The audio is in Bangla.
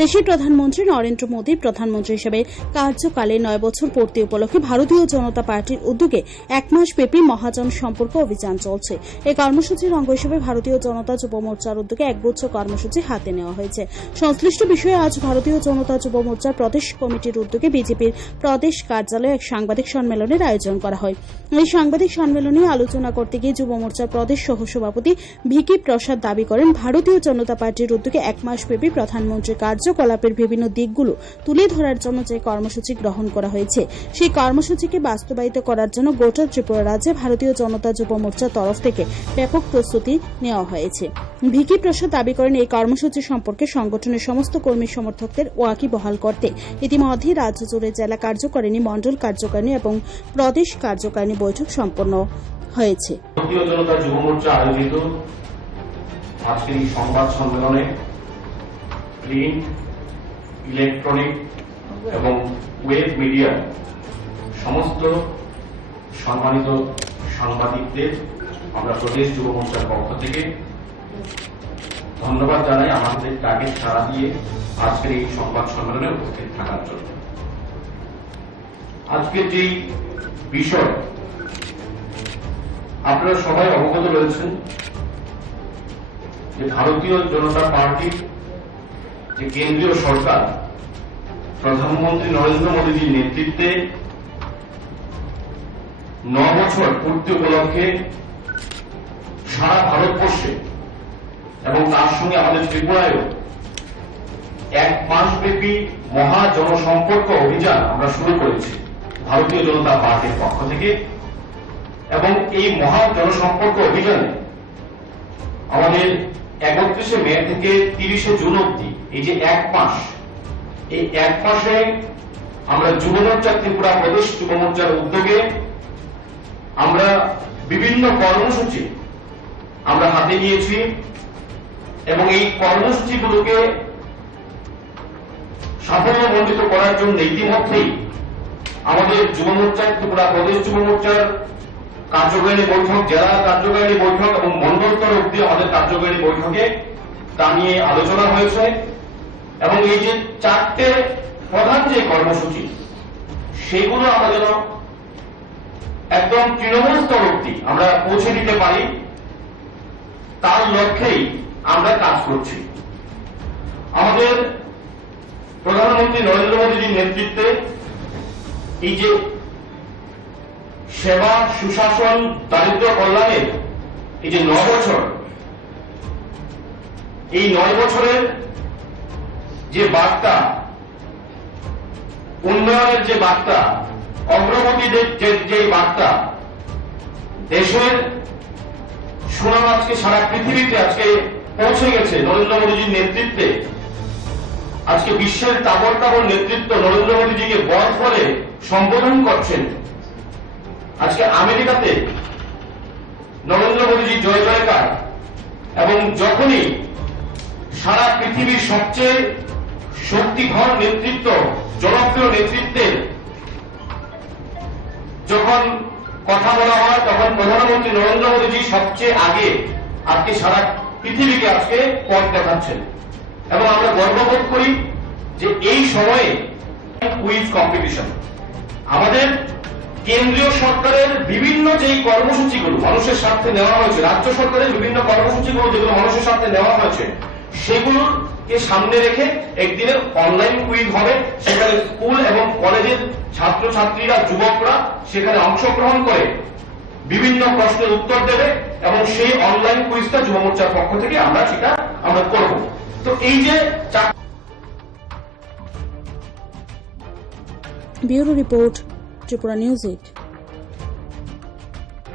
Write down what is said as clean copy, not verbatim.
দেশের প্রধানমন্ত্রী নরেন্দ্র মোদী প্রধানমন্ত্রী হিসেবে কার্যকালে 9 বছর পূর্তি উপলক্ষে ভারতীয় জনতা পার্টির উদ্যোগে 1 মাস ব্যাপী মহাজন সম্পর্ক অভিযান চলছে। এই কর্মসূচির অঙ্গ হিসেবে ভারতীয় জনতা যুব মোর্চার উদ্যোগে একগুচ্ছ কর্মসূচি হাতে নেওয়া হয়েছে। সংশ্লিষ্ট বিষয়ে আজ ভারতীয় জনতা যুব মোর্চার প্রদেশ কমিটির উদ্যোগে বিজেপির প্রদেশ কার্যালয়ে এক সাংবাদিক সম্মেলনের আয়োজন করা হয়। এই সাংবাদিক সম্মেলনে আলোচনা করতে গিয়ে যুব মোর্চার প্রদেশ সহসভাপতি ভিকি প্রসাদ দাবি করেন, ভারতীয় জনতা পার্টির উদ্যোগে 1 মাস ব্যাপী প্রধানমন্ত্রীর কার্যকলাপের বিভিন্ন দিকগুলো তুলে ধরার জন্য যে কর্মসূচি গ্রহণ করা হয়েছে, সেই কর্মসূচিকে বাস্তবায়িত করার জন্য গোটা ত্রিপুরা রাজ্যে ভারতীয় জনতা যুব মোর্চার তরফ থেকে ব্যাপক প্রস্তুতি নেওয়া হয়েছে। ভিকি প্রসাদ দাবি করেন, এই কর্মসূচি সম্পর্কে সংগঠনের সমস্ত কর্মী সমর্থকদের ওয়াকিবহাল করতে ইতিমধ্যে রাজ্য জুড়ে জেলা কার্যকারিণী, মন্ডল কার্যকারিণী এবং প্রদেশ কার্যকারিণী বৈঠক সম্পন্ন হয়েছে। ভারতীয় জনতা যুব মোর্চা আয়োজিত আজকের এই সংবাদ সম্মেলনে প্রিন্ট, ইলেকট্রনিক এবং ওয়েব মিডিয়া সমস্ত সম্মানিত সাংবাদিকদের আমরা প্রদেশ যুব মোর্চার পক্ষ থেকে ধন্যবাদ জানাই আমাদের ডাকে সাড়া দিয়ে আজকের এই সংবাদ সম্মেলনে উপস্থিত থাকার জন্য। আজকের যেই বিষয় আপনারা সবাই অবগত রয়েছেন যে ভারতীয় জনতা পার্টির যে কেন্দ্রীয় সরকার প্রধানমন্ত্রী নরেন্দ্র মোদীজির নেতৃত্বে 9 বছর পূর্তি উপলক্ষে সারা ভারতবর্ষে এবং তার সঙ্গে আমাদের ত্রিপুরায়ও 1 মাসব্যাপী মহা জনসম্পর্ক অভিযান আমরা শুরু করেছি ভারতীয় জনতা পার্টির পক্ষ থেকে। এবং এই মহা জনসম্পর্ক অভিযানে আমাদের 31শে মে থেকে 30শে জুন অবধি এই যে 1 মাস, এই 1 মাসে আমরা যুব মোর্চা ত্রিপুরা প্রদেশ যুব মোর্চার উদ্যোগে আমরা বিভিন্ন কর্মসূচি আমরা হাতে নিয়েছি এবং এই কর্মসূচিগুলোকে সাফল্যমণ্ডিত করার জন্য ইতিমধ্যেই আমাদের যুব মোর্চা ত্রিপুরা প্রদেশ যুব মোর্চার কার্যকারিণী বৈঠক, জেলা কার্যকারিণী বৈঠক এবং মন্ডল স্তর অবধি আমাদের কার্যকারিণী বৈঠকে তা নিয়ে আলোচনা হয়েছে। এবং এই যে 4টে প্রধান যে কর্মসূচি, সেগুলো আমরা যেন একদম তৃণমূল স্তর অবধি আমরা পৌঁছে দিতে পারি, তার লক্ষ্যেই আমরা কাজ করছি। আমাদের প্রধানমন্ত্রী নরেন্দ্র মোদীজির নেতৃত্বে এই যে সেবা, সুশাসন, দারিদ্র কল্যাণের এই যে 9 বছর, এই 9 বছরের যে বার্তা, উন্নয়নের যে বার্তা, অগ্রগতির যে বার্তা, দেশের সুনাম আজকে সারা পৃথিবীতে আজকে পৌঁছে গেছে নরেন্দ্র মোদীজির নেতৃত্বে। আজকে বিশ্বের তাবর তাবর নেতৃত্ব নরেন্দ্র মোদীজিকে বস বলে সম্বোধন করছেন। আজকে আমেরিকাতে নরেন্দ্র মোদীজির জয় জয়কার, এবং যখনই সারা পৃথিবীর সবচেয়ে শক্তিধর নেতৃত্ব, জনপ্রিয় নেতৃত্বের যখন কথা বলা হয়, তখন প্রধানমন্ত্রী নরেন্দ্র মোদীজি সবচেয়ে আগে আজকে সারা পৃথিবীকে আজকে পথ দেখাচ্ছেন। এবং আমরা গর্ববোধ করি যে এই সময়ে কুইজ কম্পিটিশন, আমাদের কেন্দ্রীয় সরকারের বিভিন্ন যেই কর্মসূচিগুলো মানুষের স্বার্থে নেওয়া হয়েছে, রাজ্য সরকারের বিভিন্ন কর্মসূচিগুলো যেগুলো মানুষের স্বার্থে নেওয়া হয়েছে, সেগুলোকে সামনে রেখে একদিনের অনলাইন কুইজ হবে। সেখানে স্কুল এবং কলেজের ছাত্রছাত্রীরা, যুবকরা সেখানে অংশগ্রহণ করে বিভিন্ন প্রশ্নের উত্তর দেবে এবং সেই অনলাইন কুইজটা যুব মোর্চার পক্ষ থেকে আমরা করব। তো এই যে ব্যুরো রিপোর্ট, ত্রিপুরা নিউজ 8।